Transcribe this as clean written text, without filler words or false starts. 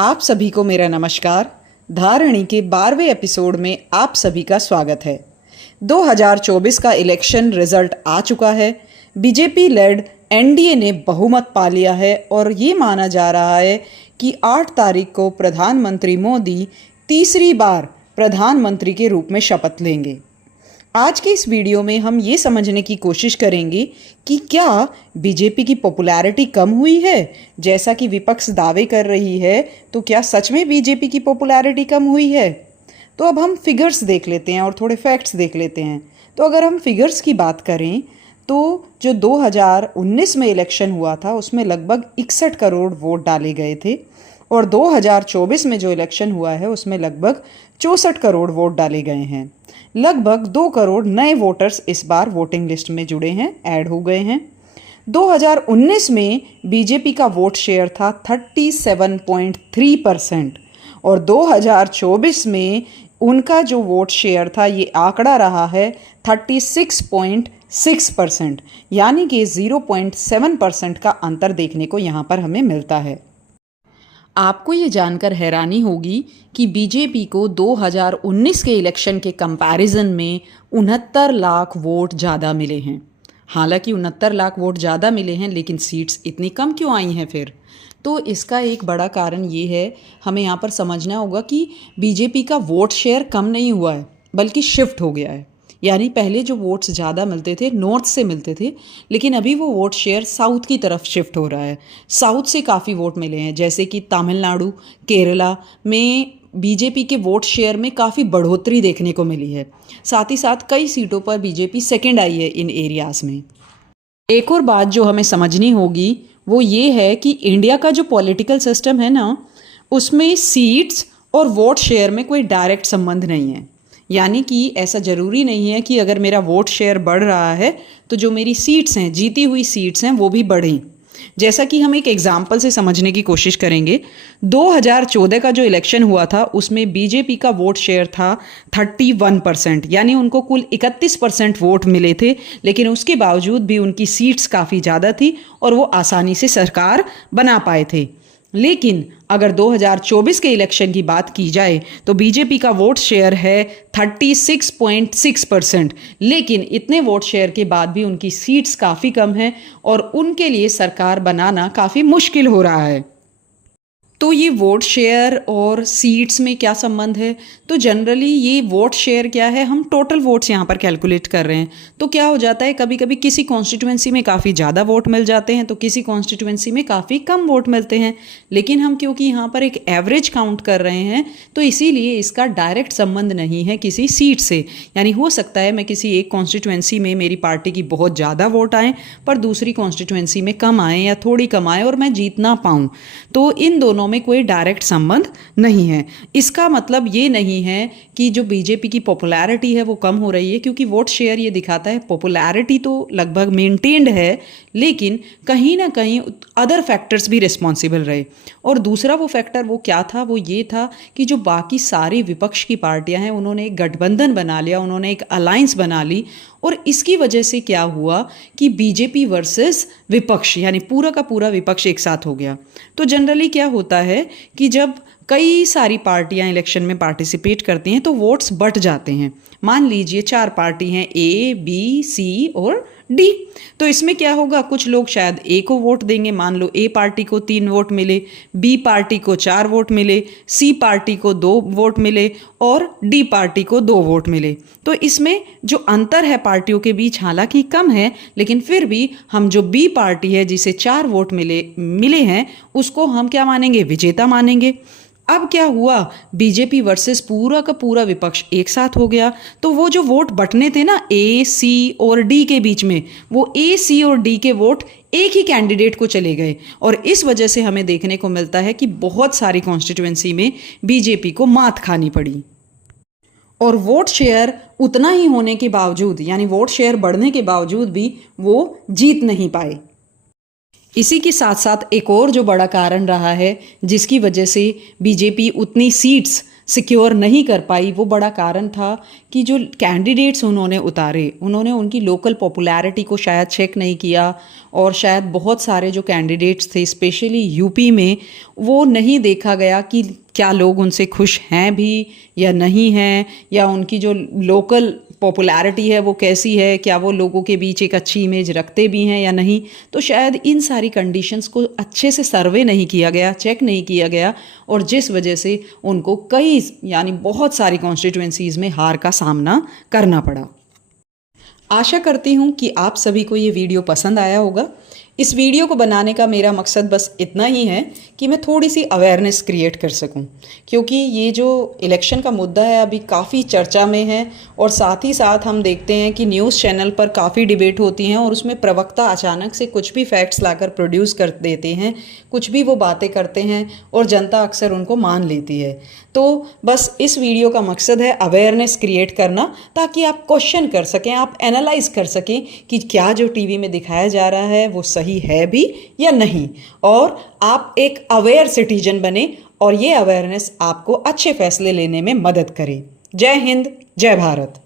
आप सभी को मेरा नमस्कार। धारणी के 12वें एपिसोड में आप सभी का स्वागत है। 2024 का इलेक्शन रिजल्ट आ चुका है। बीजेपी लेड एनडीए ने बहुमत पा लिया है और ये माना जा रहा है कि 8 तारीख को प्रधानमंत्री मोदी तीसरी बार प्रधानमंत्री के रूप में शपथ लेंगे। आज के इस वीडियो में हम ये समझने की कोशिश करेंगे कि क्या बीजेपी की पॉपुलैरिटी कम हुई है जैसा कि विपक्ष दावे कर रही है, तो क्या सच में बीजेपी की पॉपुलैरिटी कम हुई है। तो अब हम फिगर्स देख लेते हैं और थोड़े फैक्ट्स देख लेते हैं। तो अगर हम फिगर्स की बात करें तो जो 2019 में इलेक्शन हुआ था उसमें लगभग 61 करोड़ वोट डाले गए थे और 2024 में जो इलेक्शन हुआ है उसमें लगभग 64 करोड़ वोट डाले गए हैं। लगभग 2 करोड़ नए वोटर्स इस बार वोटिंग लिस्ट में जुड़े हैं, ऐड हो गए हैं। 2019 में बीजेपी का वोट शेयर था 37.3% और 2024 में उनका जो वोट शेयर था ये आंकड़ा रहा है 36.6%, यानी कि 0.7% का अंतर देखने को यहाँ पर हमें मिलता है। आपको ये जानकर हैरानी होगी कि बीजेपी को 2019 के इलेक्शन के कंपैरिजन में 69 लाख वोट ज़्यादा मिले हैं। हालांकि 69 लाख वोट ज़्यादा मिले हैं, लेकिन सीट्स इतनी कम क्यों आई हैं फिर? तो इसका एक बड़ा कारण ये है, हमें यहाँ पर समझना होगा कि बीजेपी का वोट शेयर कम नहीं हुआ है बल्कि शिफ्ट हो गया है। यानी पहले जो वोट्स ज़्यादा मिलते थे नॉर्थ से मिलते थे, लेकिन अभी वो वोट शेयर साउथ की तरफ शिफ्ट हो रहा है। साउथ से काफ़ी वोट मिले हैं, जैसे कि तमिलनाडु, केरला में बीजेपी के वोट शेयर में काफ़ी बढ़ोतरी देखने को मिली है। साथ ही साथ कई सीटों पर बीजेपी सेकेंड आई है इन एरियाज़ में। एक और बात जो हमें समझनी होगी वो ये है कि इंडिया का जो पॉलिटिकल सिस्टम है ना, उसमें सीट्स और वोट शेयर में कोई डायरेक्ट संबंध नहीं है। यानी कि ऐसा ज़रूरी नहीं है कि अगर मेरा वोट शेयर बढ़ रहा है तो जो मेरी सीट्स हैं, जीती हुई सीट्स हैं, वो भी बढ़ें। जैसा कि हम एक एग्जाम्पल से समझने की कोशिश करेंगे। 2014 का जो इलेक्शन हुआ था उसमें बीजेपी का वोट शेयर था 31%, यानी उनको कुल 31% वोट मिले थे, लेकिन उसके बावजूद भी उनकी सीट्स काफ़ी ज़्यादा थी और वो आसानी से सरकार बना पाए थे। लेकिन अगर 2024 के इलेक्शन की बात की जाए तो बीजेपी का वोट शेयर है 36.6%, लेकिन इतने वोट शेयर के बाद भी उनकी सीट्स काफ़ी कम हैं और उनके लिए सरकार बनाना काफ़ी मुश्किल हो रहा है। तो ये वोट शेयर और सीट्स में क्या संबंध है? तो जनरली ये वोट शेयर क्या है, हम टोटल वोट्स यहाँ पर कैलकुलेट कर रहे हैं। तो क्या हो जाता है, कभी कभी किसी कॉन्स्टिट्यूएंसी में काफ़ी ज़्यादा वोट मिल जाते हैं तो किसी कॉन्स्टिट्यूएंसी में काफ़ी कम वोट मिलते हैं। लेकिन हम क्योंकि यहाँ पर एक एवरेज काउंट कर रहे हैं तो इसीलिए इसका डायरेक्ट संबंध नहीं है किसी सीट से। यानी हो सकता है मैं किसी एक कॉन्स्टिट्यूएंसी में मेरी पार्टी की बहुत ज़्यादा वोट आए पर दूसरी कॉन्स्टिट्यूएंसी में कम आए या थोड़ी कम आए और मैं जीत ना पाऊँ। तो इन दोनों में कोई डायरेक्ट संबंध नहीं है। इसका मतलब ये नहीं है कि जो बीजेपी की पॉपुलैरिटी है वो कम हो रही है, क्योंकि वोट शेयर ये दिखाता है पॉपुलैरिटी तो लगभग मेंटेन्ड है, लेकिन कहीं ना कहीं अदर फैक्टर्स भी रिस्पॉन्सिबल रहे। और दूसरा वो फैक्टर वो क्या था, वो ये था कि जो बाकी सारी विपक्ष की पार्टियां हैं उन्होंने एक गठबंधन बना लिया, उन्होंने एक अलायंस बना ली और इसकी वजह से क्या हुआ कि बीजेपी वर्सेस विपक्ष, यानी पूरा का पूरा विपक्ष एक साथ हो गया। तो जनरली क्या होता है कि जब कई सारी पार्टियां इलेक्शन में पार्टिसिपेट करती हैं तो वोट्स बट जाते हैं। मान लीजिए 4 पार्टी हैं, ए, बी, सी और डी। तो इसमें क्या होगा, कुछ लोग शायद ए को वोट देंगे, मान लो ए पार्टी को 3 वोट मिले, बी पार्टी को 4 वोट मिले, सी पार्टी को 2 वोट मिले और डी पार्टी को 2 वोट मिले। तो इसमें जो अंतर है पार्टियों के बीच हालांकि कम है, लेकिन फिर भी हम जो बी पार्टी है जिसे 4 वोट मिले हैं उसको हम क्या मानेंगे, विजेता मानेंगे। अब क्या हुआ, बीजेपी वर्सेस पूरा का पूरा विपक्ष एक साथ हो गया। तो वो जो वोट बंटने थे ना ए, सी और डी के बीच में, वो ए, सी और डी के वोट एक ही कैंडिडेट को चले गए और इस वजह से हमें देखने को मिलता है कि बहुत सारी कॉन्स्टिट्यूएंसी में बीजेपी को मात खानी पड़ी। और वोट शेयर उतना ही होने के बावजूद, यानी वोट शेयर बढ़ने के बावजूद भी वो जीत नहीं पाए। इसी के साथ साथ एक और जो बड़ा कारण रहा है जिसकी वजह से बीजेपी उतनी सीट्स सिक्योर नहीं कर पाई, वो बड़ा कारण था कि जो कैंडिडेट्स उन्होंने उतारे, उन्होंने उनकी लोकल पॉपुलैरिटी को शायद चेक नहीं किया, और शायद बहुत सारे जो कैंडिडेट्स थे स्पेशली यूपी में, वो नहीं देखा गया कि क्या लोग उनसे खुश हैं भी या नहीं हैं, या उनकी जो लोकल पॉपुलैरिटी है वो कैसी है, क्या वो लोगों के बीच एक अच्छी इमेज रखते भी हैं या नहीं। तो शायद इन सारी कंडीशंस को अच्छे से सर्वे नहीं किया गया, चेक नहीं किया गया, और जिस वजह से उनको कई यानी बहुत सारी कॉन्स्टिट्यूएंसीज़ में हार का सामना करना पड़ा। आशा करती हूँ कि आप सभी को ये वीडियो पसंद आया होगा। इस वीडियो को बनाने का मेरा मकसद बस इतना ही है कि मैं थोड़ी सी अवेयरनेस क्रिएट कर सकूं, क्योंकि ये जो इलेक्शन का मुद्दा है अभी काफ़ी चर्चा में है, और साथ ही साथ हम देखते हैं कि न्यूज़ चैनल पर काफ़ी डिबेट होती हैं और उसमें प्रवक्ता अचानक से कुछ भी फैक्ट्स लाकर प्रोड्यूस कर देते हैं, कुछ भी वो बातें करते हैं और जनता अक्सर उनको मान लेती है। तो बस इस वीडियो का मकसद है अवेयरनेस क्रिएट करना, ताकि आप क्वेश्चन कर सकें, आप एनालाइज कर सकें कि क्या जो टीवी में दिखाया जा रहा है वो सही है भी या नहीं, और आप एक अवेयर सिटीजन बने और ये अवेयरनेस आपको अच्छे फैसले लेने में मदद करे। जय हिंद, जय भारत।